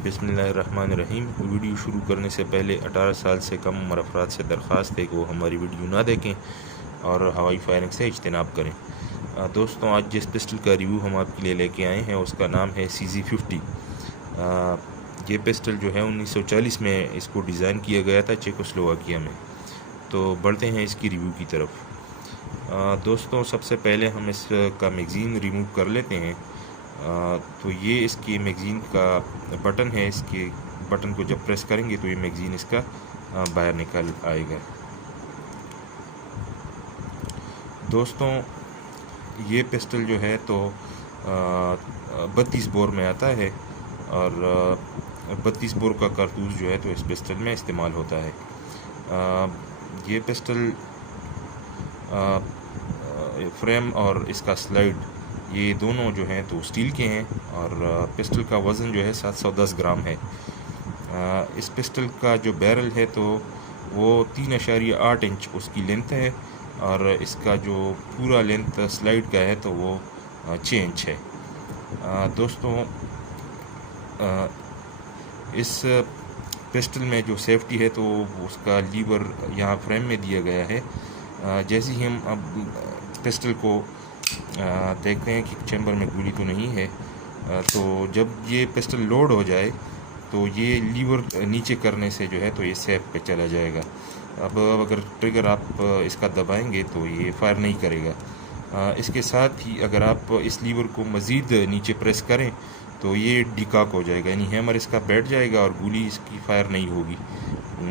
बिस्मिल्लाहिर्रहमानिर्रहीम। वीडियो शुरू करने से पहले 18 साल से कम उम्र अफराद से दरख्वास्त है कि वो हमारी वीडियो ना देखें और हवाई फायरिंग से इज्तनाब करें। दोस्तों, आज जिस पिस्टल का रिव्यू हम आपके लिए लेके आए हैं उसका नाम है CZ50। ये पिस्टल जो है 1940 में इसको डिज़ाइन किया गया था चेकोस्लोवाकिया में। तो बढ़ते हैं इसकी रिव्यू की तरफ। दोस्तों, सबसे पहले हम इसका मैगज़ीन रिमूव कर लेते हैं। तो ये इसकी मैगज़ीन का बटन है। इसके बटन को जब प्रेस करेंगे तो ये मैगज़ीन इसका बाहर निकल आएगा। दोस्तों, ये पिस्टल जो है तो 32 बोर में आता है और 32 बोर का कारतूस जो है तो इस पिस्टल में इस्तेमाल होता है। ये पिस्टल फ्रेम और इसका स्लाइड ये दोनों जो हैं तो स्टील के हैं और पिस्टल का वज़न जो है 710 ग्राम है। इस पिस्टल का जो बैरल है तो वो 3.8 इंच उसकी लेंथ है और इसका जो पूरा लेंथ स्लाइड का है तो वो 6 इंच है। दोस्तों, इस पिस्टल में जो सेफ्टी है तो उसका लीवर यहाँ फ्रेम में दिया गया है। जैसे ही हम अब पिस्टल को देखते हैं कि चैम्बर में गोली तो नहीं है, तो जब ये पिस्टल लोड हो जाए तो ये लीवर नीचे करने से जो है तो ये सेफ पे चला जाएगा। अब अगर ट्रिगर आप इसका दबाएंगे तो ये फायर नहीं करेगा। इसके साथ ही अगर आप इस लीवर को मज़ीद नीचे प्रेस करें तो ये डिकॉक हो जाएगा, यानी हैमर इसका बैठ जाएगा और गोली इसकी फायर नहीं होगी।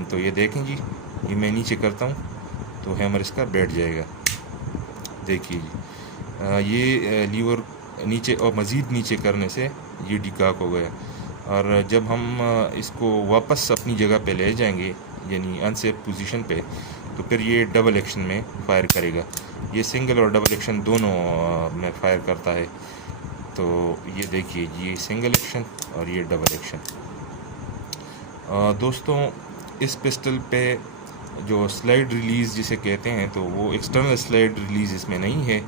तो ये देखें जी, ये मैं नीचे करता हूँ तो हैमर इसका बैठ जाएगा। देखिए जी, ये लीवर नीचे और मज़ीद नीचे करने से ये डिकॉक हो गया और जब हम इसको वापस अपनी जगह पे ले जाएंगे यानी अनसेफ पोजीशन पे, तो फिर ये डबल एक्शन में फायर करेगा। ये सिंगल और डबल एक्शन दोनों में फायर करता है। तो ये देखिए, ये सिंगल एक्शन और ये डबल एक्शन। दोस्तों, इस पिस्टल पे जो स्लाइड रिलीज़ जिसे कहते हैं तो वो एक्सटर्नल स्लाइड रिलीज़ इसमें नहीं है।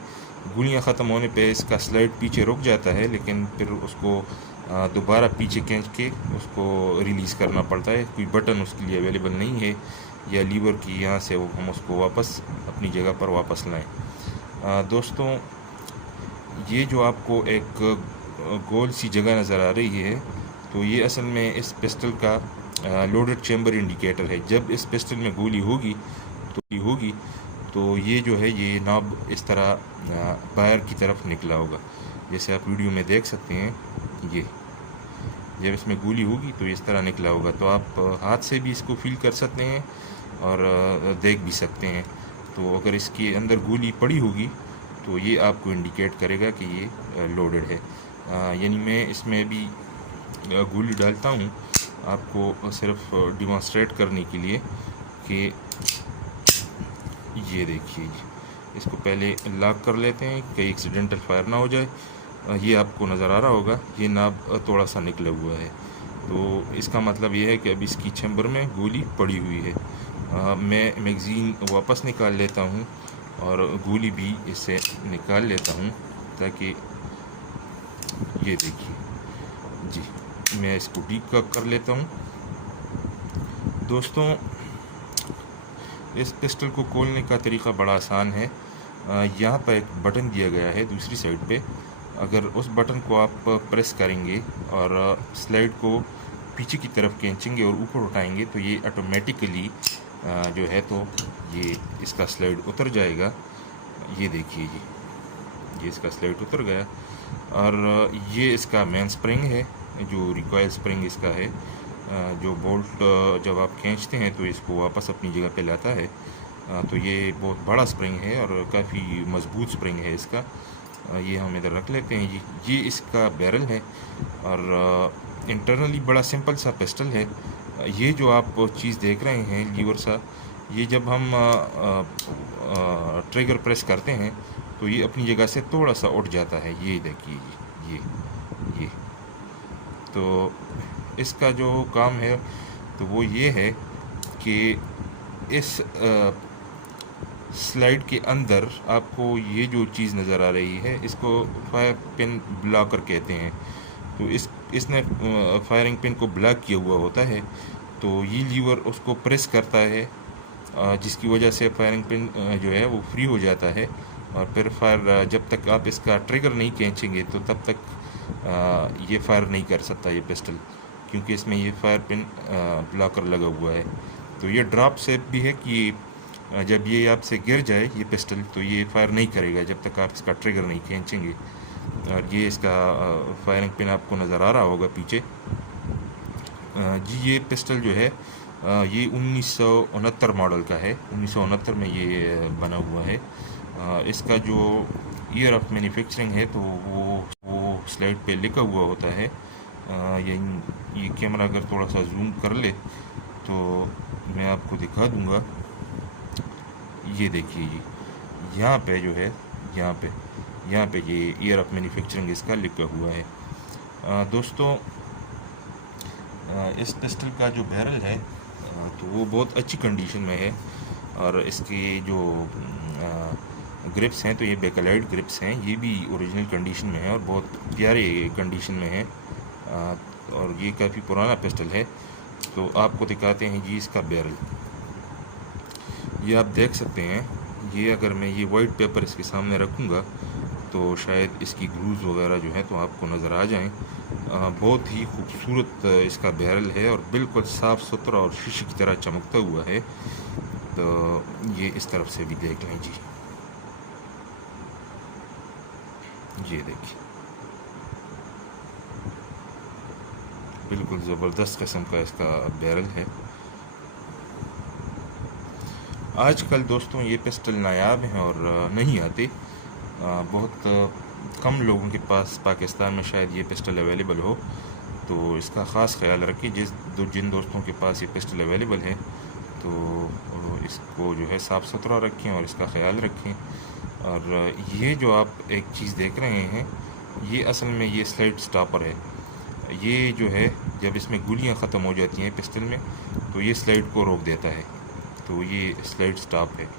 गोलियां ख़त्म होने पे इसका स्लाइड पीछे रुक जाता है, लेकिन फिर उसको दोबारा पीछे खींच के उसको रिलीज़ करना पड़ता है। कोई बटन उसके लिए अवेलेबल नहीं है या लीवर की यहाँ से हम उसको वापस अपनी जगह पर वापस लाएं। दोस्तों, ये जो आपको एक गोल सी जगह नज़र आ रही है तो ये असल में इस पिस्टल का लोडेड चैम्बर इंडिकेटर है। जब इस पिस्टल में गोली होगी तो ये जो है ये नॉब इस तरह बाहर की तरफ निकला होगा, जैसे आप वीडियो में देख सकते हैं। ये जब इसमें गोली होगी तो इस तरह निकला होगा। तो आप हाथ से भी इसको फील कर सकते हैं और देख भी सकते हैं। तो अगर इसके अंदर गोली पड़ी होगी तो ये आपको इंडिकेट करेगा कि ये लोडेड है। यानी मैं इसमें भी गोली डालता हूँ आपको सिर्फ डिमॉन्स्ट्रेट करने के लिए कि ये देखिए, इसको पहले लॉक कर लेते हैं कि एक्सीडेंटल फायर ना हो जाए। ये आपको नज़र आ रहा होगा, ये नाब थोड़ा सा निकला हुआ है, तो इसका मतलब ये है कि अब इसकी चैम्बर में गोली पड़ी हुई है। मैं मैगज़ीन वापस निकाल लेता हूँ और गोली भी इससे निकाल लेता हूँ ताकि ये देखिए जी, मैं इसको डिकॉक कर लेता हूँ। दोस्तों, इस पिस्टल को खोलने का तरीका बड़ा आसान है। यहाँ पर एक बटन दिया गया है दूसरी साइड पे। अगर उस बटन को आप प्रेस करेंगे और स्लाइड को पीछे की तरफ खींचेंगे और ऊपर उठाएंगे तो ये ऑटोमेटिकली जो है तो ये इसका स्लाइड उतर जाएगा। ये देखिए जी, ये इसका स्लाइड उतर गया और ये इसका मेन स्प्रिंग है, जो रिकॉयल स्प्रिंग इसका है, जो बोल्ट जब आप खींचते हैं तो इसको वापस अपनी जगह पे लाता है। तो ये बहुत बड़ा स्प्रिंग है और काफ़ी मज़बूत स्प्रिंग है इसका। ये हम इधर रख लेते हैं जी। ये इसका बैरल है और इंटरनली बड़ा सिंपल सा पिस्टल है। ये जो आप चीज़ देख रहे हैं लीवर सा, ये जब हम ट्रिगर प्रेस करते हैं तो ये अपनी जगह से थोड़ा सा उठ जाता है। ये देखिए जी, ये तो इसका जो काम है तो वो ये है कि इस स्लाइड के अंदर आपको ये जो चीज़ नज़र आ रही है इसको फायर पिन ब्लॉकर कहते हैं। तो इसने फायरिंग पिन को ब्लॉक किया हुआ होता है, तो ये लीवर उसको प्रेस करता है, जिसकी वजह से फायरिंग पिन जो है वो फ्री हो जाता है। और फिर फायर जब तक आप इसका ट्रिगर नहीं खींचेंगे तो तब तक ये फायर नहीं कर सकता ये पिस्टल, क्योंकि इसमें ये फायर पिन ब्लॉकर लगा हुआ है। तो ये ड्रॉप सेफ भी है कि जब ये आपसे गिर जाए ये पिस्टल तो ये फायर नहीं करेगा जब तक आप इसका ट्रिगर नहीं खींचेंगे। और ये इसका फायरिंग पिन आपको नज़र आ रहा होगा पीछे। जी ये पिस्टल जो है ये 1969 मॉडल का है। 1969 में ये बना हुआ है। इसका जो ईयर ऑफ मैन्युफैक्चरिंग है तो वो स्लाइड पे लिखा हुआ होता है। ये कैमरा अगर थोड़ा सा जूम कर ले तो मैं आपको दिखा दूंगा। ये देखिए जी, यहाँ पे जो है यहाँ पे ये ईयर ऑफ मैन्युफैक्चरिंग इसका लिखा हुआ है। दोस्तों इस पिस्टल का जो बैरल है तो वो बहुत अच्छी कंडीशन में है, और इसकी जो ग्रिप्स हैं तो ये बेकलाइट ग्रिप्स हैं, ये भी ओरिजिनल कंडीशन में है और बहुत प्यारे कंडीशन में है। और ये काफ़ी पुराना पिस्टल है। तो आपको दिखाते हैं जी इसका बैरल। ये आप देख सकते हैं, ये अगर मैं ये वाइट पेपर इसके सामने रखूँगा तो शायद इसकी ग्रूव्स वगैरह जो है तो आपको नज़र आ जाएं। बहुत ही खूबसूरत इसका बैरल है और बिल्कुल साफ़ सुथरा और शीशे की तरह चमकता हुआ है। तो ये इस तरफ से भी देख लें जी, ये देखिए बिल्कुल ज़बरदस्त किस्म का इसका बैरल है। आजकल दोस्तों ये पिस्टल नायाब हैं और नहीं आते। बहुत कम लोगों के पास पाकिस्तान में शायद ये पिस्टल अवेलेबल हो, तो इसका ख़ास ख्याल रखें। जिन दोस्तों के पास ये पिस्टल अवेलेबल है तो इसको जो है साफ़ सुथरा रखें और इसका ख्याल रखें। और ये जो आप एक चीज़ देख रहे हैं ये असल में ये स्लाइड स्टॉपर है। ये जो है जब इसमें गोलियां ख़त्म हो जाती हैं पिस्टल में तो ये स्लाइड को रोक देता है, तो ये स्लाइड स्टॉप है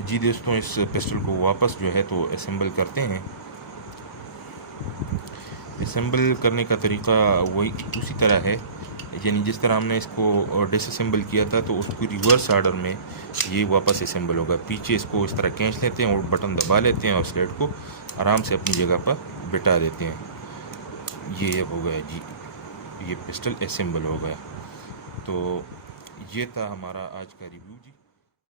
जी। दोस्तों इस पिस्टल को वापस जो है तो असेंबल करते हैं। असेंबल करने का तरीका वही उसी तरह है, यानी जिस तरह हमने इसको डिसअसेंबल किया था तो उसको रिवर्स ऑर्डर में ये वापस असेंबल होगा। पीछे इसको इस तरह खींच लेते हैं और बटन दबा लेते हैं और स्लाइड को आराम से अपनी जगह पर बिठा देते हैं। ये हो गया जी, ये पिस्टल असेंबल हो गया। तो ये था हमारा आज का रिव्यू जी।